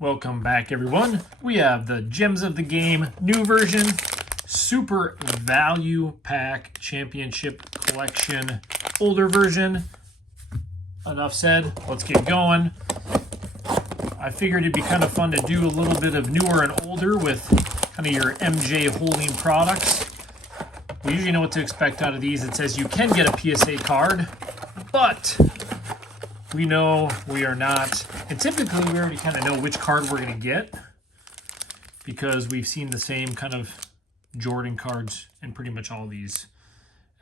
Welcome back, everyone. We have the Gems of the Game new version, Super Value Pack Championship Collection, older version. Enough said, let's get going. I figured it'd be kind of fun to do a little bit of newer and older with kind of your MJ Holding products. We usually know what to expect out of these. It says you can get a PSA card, but we know we are not, and typically we already kind of know which card we're going to get because we've seen the same kind of Jordan cards in pretty much all these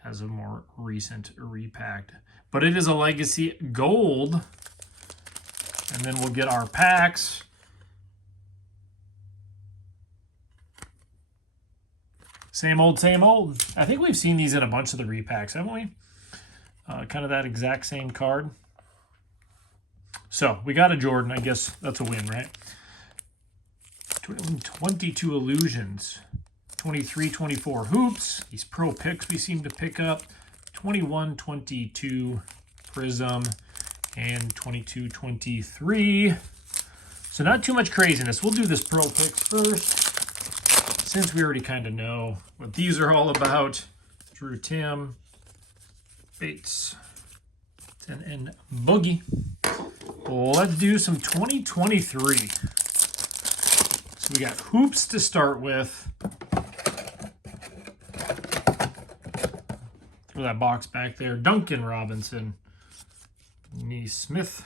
as a more recent repacked. But it is a Legacy Gold, and then we'll get our packs. Same old, same old. I think we've seen these in a bunch of the repacks, haven't we? Kind of that exact same card. So we got a Jordan. I guess that's a win, right? 22 Illusions, 23, 24 Hoops. These Pro Picks we seem to pick up. 21, 22 Prism, and 22, 23. So not too much craziness. We'll do this Pro Picks first, since we already kind of know what these are all about. Drew Tim, Bates, and Boogie. Let's do some 2023. So we got Hoops to start with. Throw that box back there. Duncan Robinson, Neesmith,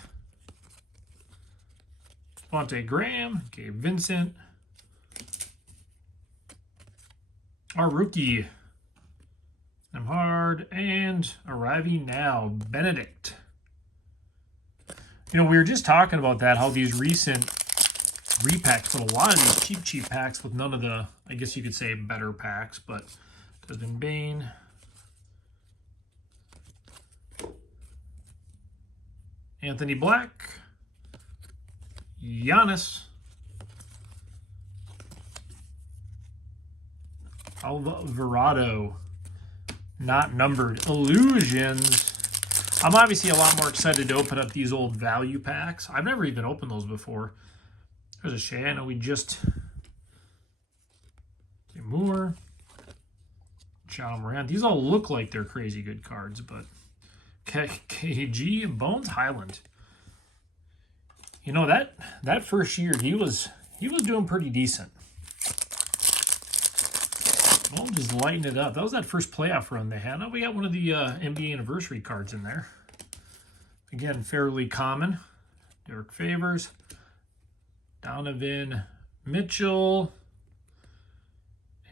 Devontae Graham, Gabe Vincent. Our rookie, Nemhard, and arriving now, Benedict. You know, we were just talking about that, how these recent repacks, but a lot of these cheap packs with none of the, I guess you could say, better packs, but Desmond Bane, Anthony Black, Giannis, Alvarado, not numbered, Illusions. I'm obviously a lot more excited to open up these old value packs. I've never even opened those before. There's a shame. I know we just get more. John Moran. These all look like they're crazy good cards, but KG and Bones Highland. You know, that first year he was doing pretty decent. Well, just lighten it up. That was that first playoff run they had. Now we got one of the NBA anniversary cards in there. Again, fairly common. Derek Favors, Donovan Mitchell,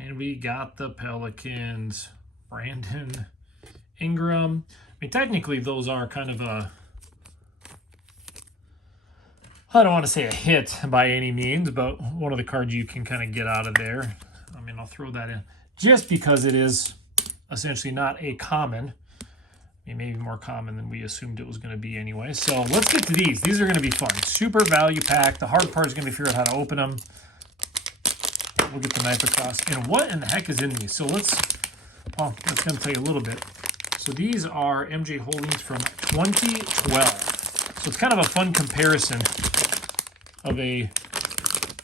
and we got the Pelicans, Brandon Ingram. I mean, technically those are kind of a, I don't want to say a hit by any means, but one of the cards you can kind of get out of there. I mean, I'll throw that in just because it is essentially not a common. I mean, maybe more common than we assumed it was going to be anyway. So let's get to these. These are going to be fun. Super value pack. The hard part is going to be figure out how to open them. We'll get the knife across. And what in the heck is in these? So that's going to tell you a little bit. So these are MJ Holdings from 2012. So it's kind of a fun comparison of a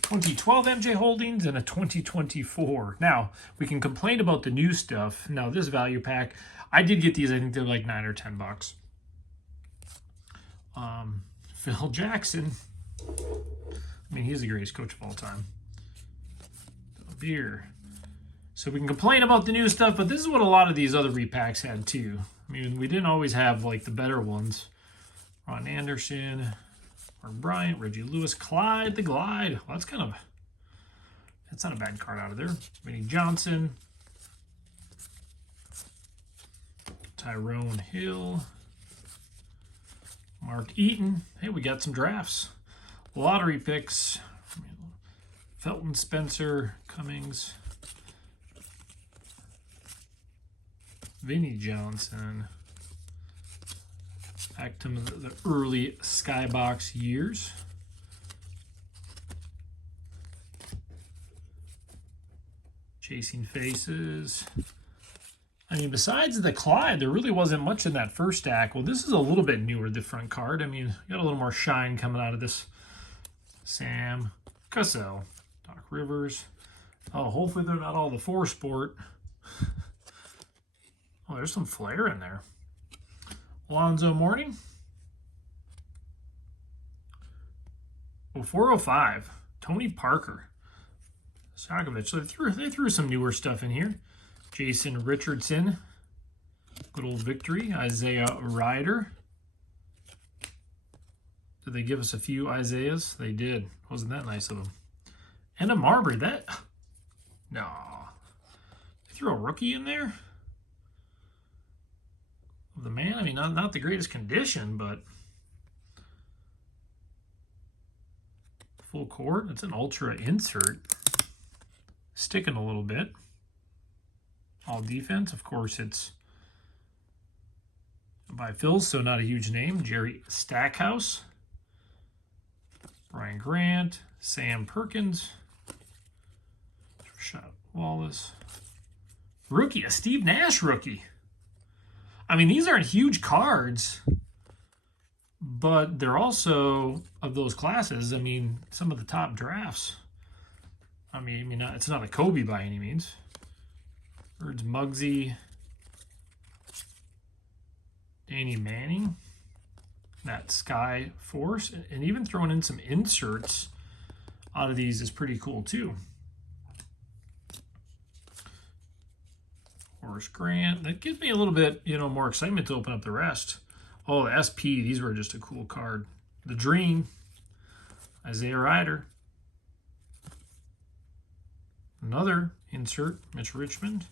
2012 MJ Holdings and a 2024. Now, we can complain about the new stuff. Now, this value pack, I did get these. I think they're like $9 or $10. Phil Jackson. I mean, he's the greatest coach of all time. Beer. So we can complain about the new stuff, but this is what a lot of these other repacks had too. I mean, we didn't always have like the better ones. Ron Anderson, Mark Bryant, Reggie Lewis, Clyde the Glide. Well, that's not a bad card out of there. Vinny Johnson, Tyrone Hill, Mark Eaton. Hey, we got some drafts. Lottery picks. Felton Spencer, Cummings, Vinny Johnson. Back to the early Skybox years. Chasing Faces. I mean, besides the Clyde, there really wasn't much in that first stack. Well, this is a little bit newer, the front card. I mean, got a little more shine coming out of this Sam Cassell, Doc Rivers. Oh, hopefully they're not all the 4-sport. Oh, there's some flair in there. Alonzo Mourning. Oh, 405. Tony Parker. Sakovic. So they threw some newer stuff in here. Jason Richardson. Good old victory. Isaiah Ryder. Did they give us a few Isaiahs? They did. Wasn't that nice of them? And a Marbury. That... No. They threw a rookie in there? The man, I mean, not the greatest condition, but full court. It's an ultra insert. Sticking a little bit. All defense. Of course, it's by Phils, so not a huge name. Jerry Stackhouse. Brian Grant. Sam Perkins. Rashad Wallace. Rookie, a Steve Nash rookie. I mean, these aren't huge cards, but they're also of those classes. I mean, some of the top drafts. I mean, it's not a Kobe by any means. Birds Muggsy, Danny Manning, that Sky Force, and even throwing in some inserts out of these is pretty cool too. Horace Grant. That gives me a little bit, more excitement to open up the rest. Oh, the SP, these were just a cool card. The Dream, Isaiah Ryder. Another insert, Mitch Richmond.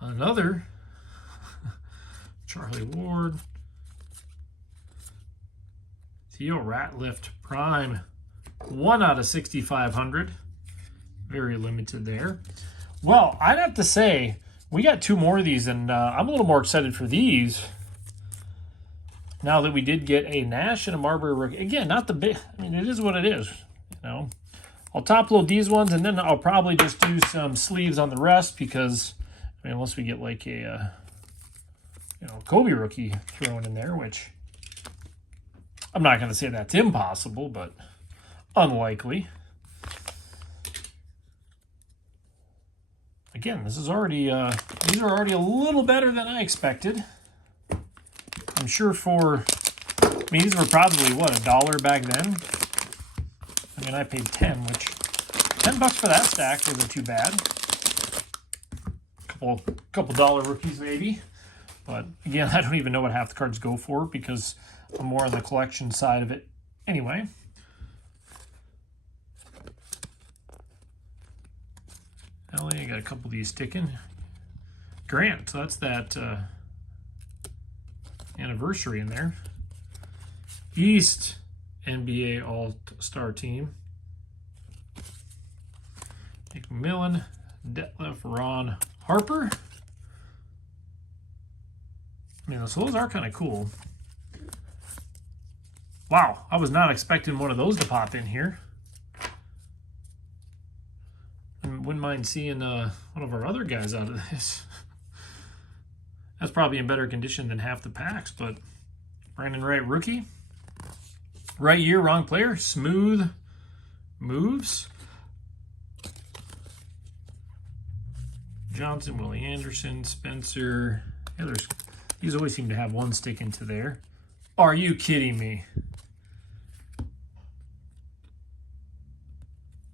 Another, Charlie Ward. Theo Ratliff Prime. 1 out of 6,500. Very limited there. Well, I'd have to say, we got 2 more of these, and I'm a little more excited for these. Now that we did get a Nash and a Marbury rookie. Again, not the big, I mean, it is what it is, I'll top load these ones, and then I'll probably just do some sleeves on the rest because, I mean, unless we get like a, Kobe rookie thrown in there, which I'm not going to say that's impossible, but unlikely. Again, this is already these are already a little better than I expected. I'm sure these were probably what, $1 back then. I mean, I paid 10, which $10 for that stack wasn't too bad. Couple dollar rookies maybe, but again, I don't even know what half the cards go for because I'm more on the collection side of it anyway. I got a couple of these sticking. Grant, so that's that anniversary in there. East NBA All-Star Team. McMillan, Detlef, Ron Harper. I mean, so those are kind of cool. Wow, I was not expecting one of those to pop in here. Wouldn't mind seeing one of our other guys out of this. That's probably in better condition than half the packs, but Brandon Wright rookie. Right year, wrong player. Smooth moves. Johnson, Willie Anderson, Spencer. Yeah, these always seem to have one stick into there. Are you kidding me?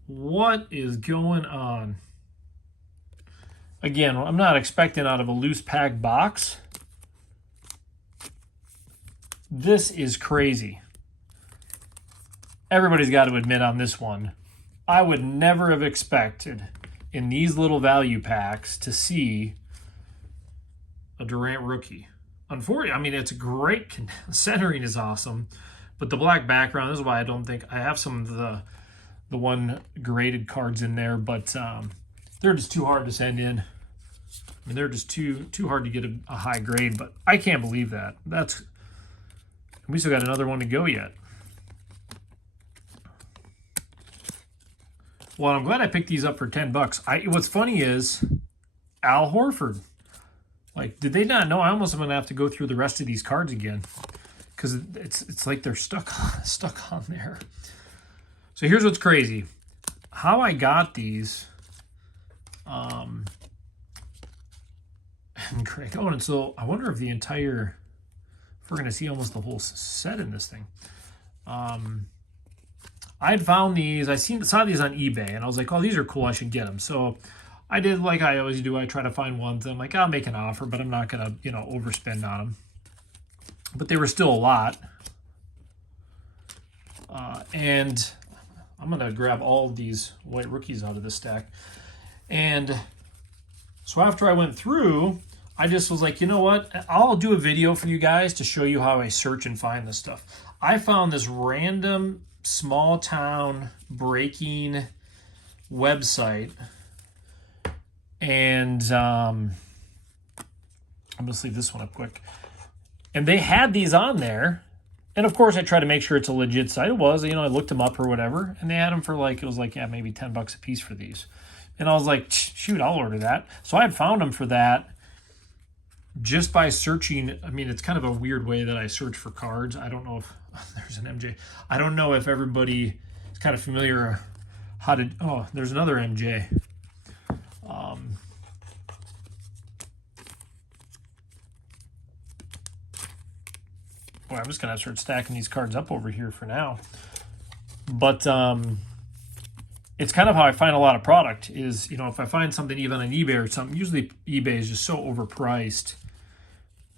What is going on? Again, I'm not expecting out of a loose pack box. This is crazy. Everybody's got to admit on this one, I would never have expected in these little value packs to see a Durant rookie. Unfortunately, I mean, it's great. Centering is awesome, but the black background, this is why I don't think I have some of the one graded cards in there, but they're just too hard to send in. I mean, they're just too hard to get a high grade, but I can't believe that. We still got another one to go yet. Well, I'm glad I picked these up for $10. What's funny is Al Horford. Like, did they not know? I almost am going to have to go through the rest of these cards again. Because it's like they're stuck on there. So here's what's crazy. How I got these... and Craig Owen. So I wonder if the entire... If we're going to see almost the whole set in this thing. I had found these. Saw these on eBay, and I was like, "Oh, these are cool. I should get them." So I did like I always do. I try to find ones. I'm like, I'll make an offer, but I'm not gonna, overspend on them. But they were still a lot, and I'm gonna grab all of these white rookies out of this stack. And so after I went through, I just was like, you know what? I'll do a video for you guys to show you how I search and find this stuff. I found this random small town breaking website, and I'm gonna leave this one up quick. And they had these on there, and of course I try to make sure it's a legit site. It was, I looked them up or whatever, and they had them for maybe $10 a piece for these. And I was like, shoot, I'll order that. So I had found them for that just by searching. I mean, it's kind of a weird way that I search for cards. I don't know if there's an MJ. I don't know if everybody is kind of familiar how to... Oh, there's another MJ. Boy, I'm just going to start stacking these cards up over here for now. But it's kind of how I find a lot of product is, if I find something even on eBay or something, usually eBay is just so overpriced.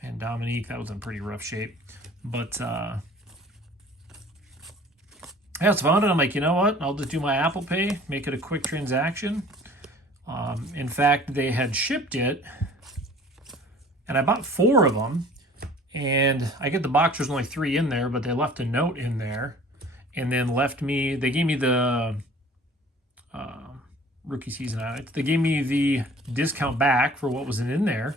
And Dominique, that was in pretty rough shape. But I just found it. I'm like, you know what? I'll just do my Apple Pay, make it a quick transaction. In fact, they had shipped it, and I bought 4 of them. And I get the box, there's only 3 in there, but they left a note in there. And then they gave me the rookie season on it. They gave me the discount back for what wasn't in there.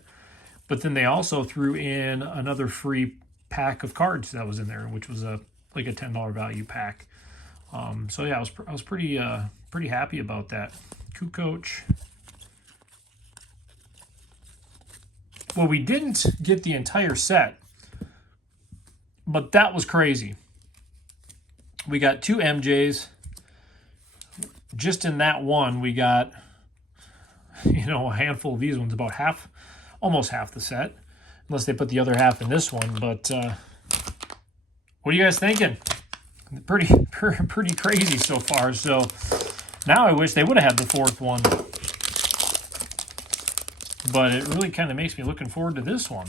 But then they also threw in another free pack of cards that was in there, which was like a $10 value pack. So yeah, I was pretty happy about that. Kukoc. Well, we didn't get the entire set, but that was crazy. We got 2 MJs. Just in that one, we got, a handful of these ones, about almost half the set, unless they put the other half in this one. But what are you guys thinking? Pretty crazy so far. So now I wish they would have had the 4th one. But it really kind of makes me looking forward to this one.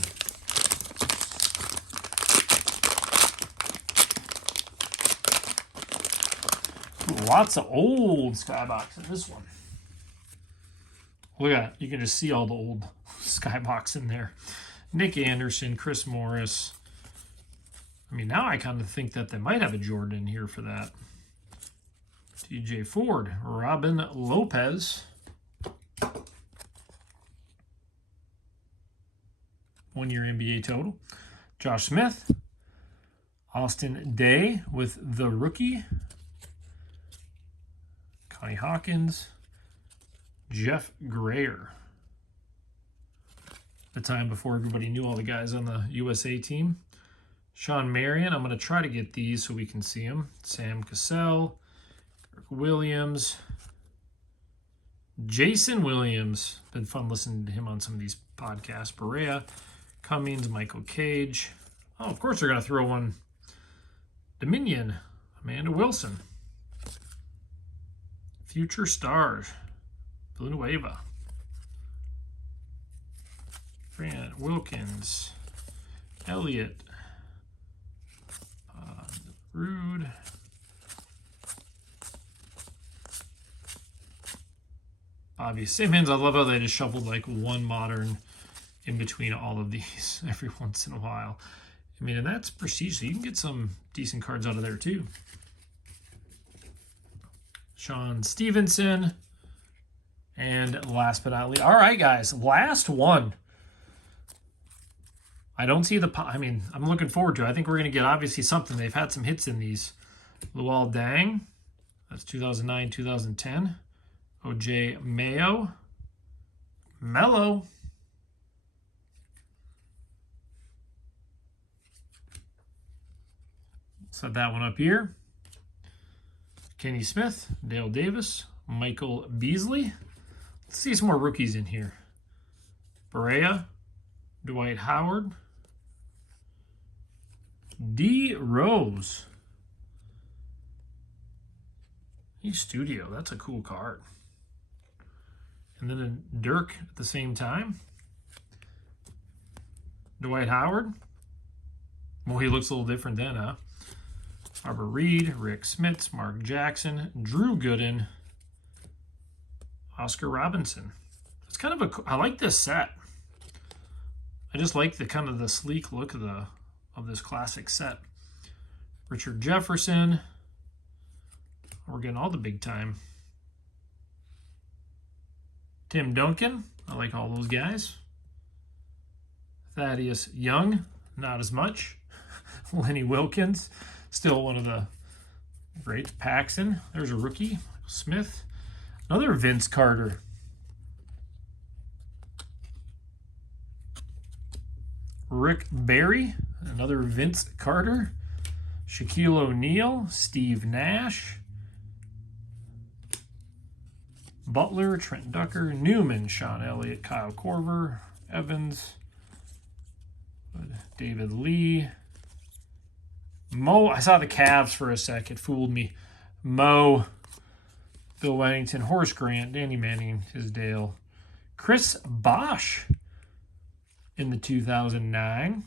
Ooh, lots of old Skybox in this one. Look at that. You can just see all the old Skybox in there. Nick Anderson, Chris Morris. I mean, now I kind of think that they might have a Jordan in here for that. TJ Ford, Robin Lopez. 1-year NBA total. Josh Smith. Austin Day with the rookie. Connie Hawkins. Jeff Grayer. The time before everybody knew all the guys on the USA team. Sean Marion. I'm going to try to get these so we can see them. Sam Cassell. Eric Williams. Jason Williams. Been fun listening to him on some of these podcasts. Berea. Cummings. Michael Cage. Oh, of course they're going to throw one. Dominion. Amanda Wilson. Future Stars. Villanueva. Grant Wilkins. Elliott. Rude. Bobby Simmons. I love how they just shuffled like one modern in between all of these every once in a while. I mean, and that's prestige, so you can get some decent cards out of there too. Sean Stevenson. And last but not least, all right, guys, last one. I don't see I'm looking forward to it. I think we're going to get obviously something. They've had some hits in these. Luol Deng, that's 2009, 2010. OJ Mayo. Mello. Set that one up here. Kenny Smith, Dale Davis, Michael Beasley. Let's see some more rookies in here. Berea, Dwight Howard, D. Rose. Studio, that's a cool card. And then a Dirk at the same time. Dwight Howard. Well, he looks a little different then, huh? Arbor Reed, Rick Smits, Mark Jackson, Drew Gooden, Oscar Robinson. It's kind of a, I like this set. I just like the kind of the sleek look of this classic set. Richard Jefferson. We're getting all the big time. Tim Duncan. I like all those guys. Thaddeus Young. Not as much. Lenny Wilkins. Still one of the greats. Paxton. There's a rookie. Smith. Another Vince Carter. Rick Barry. Another Vince Carter. Shaquille O'Neal. Steve Nash. Butler, Trent Ducker, Newman, Sean Elliott, Kyle Korver, Evans, David Lee, Mo. I saw the Cavs for a sec. It fooled me. Mo, Bill Wennington, Horace Grant, Danny Manning, Tisdale, Chris Bosh in the 2009.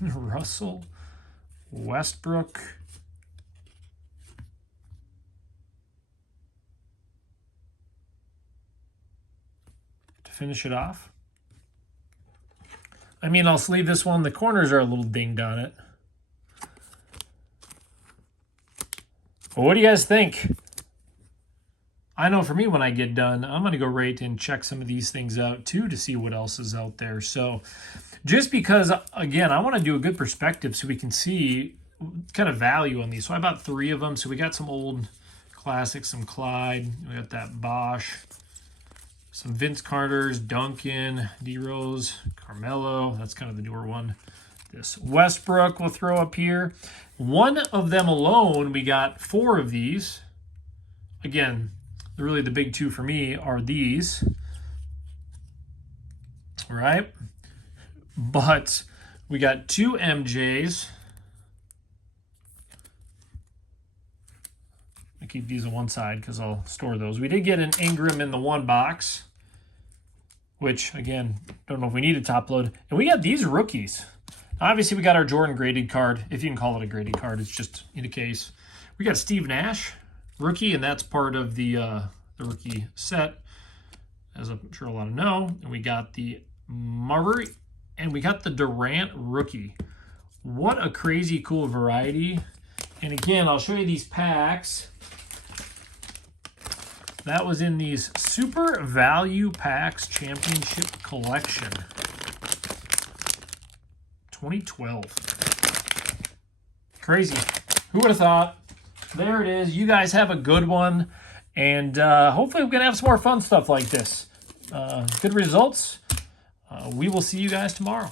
Russell Westbrook. To finish it off. I mean, I'll sleeve this one. The corners are a little dinged on it. But what do you guys think? I know for me, when I get done, I'm going to go right and check some of these things out too to see what else is out there. So just because, again, I want to do a good perspective so we can see kind of value on these. So I bought 3 of them. So we got some old classics, some Clyde. We got that Bosch. Some Vince Carters, Duncan, D-Rose, Carmelo. That's kind of the newer one. This Westbrook we'll throw up here. One of them alone, we got 4 of these. Again, really the big 2 for me are these. All right. But we got 2 MJs. I keep these on one side because I'll store those. We did get an Ingram in the 1 box, which, again, don't know if we need a top load. And we got these rookies. Obviously, we got our Jordan graded card. If you can call it a graded card, it's just in a case. We got Steve Nash, rookie, and that's part of the rookie set, as I'm sure a lot of know. And we got the Marbury, and we got the Durant rookie. What a crazy cool variety. And again, I'll show you these packs. That was in these Super Value Packs Championship Collection. 2012. Crazy. Who would have thought? There it is. You guys have a good one. And hopefully we're going to have some more fun stuff like this. Good results. We will see you guys tomorrow.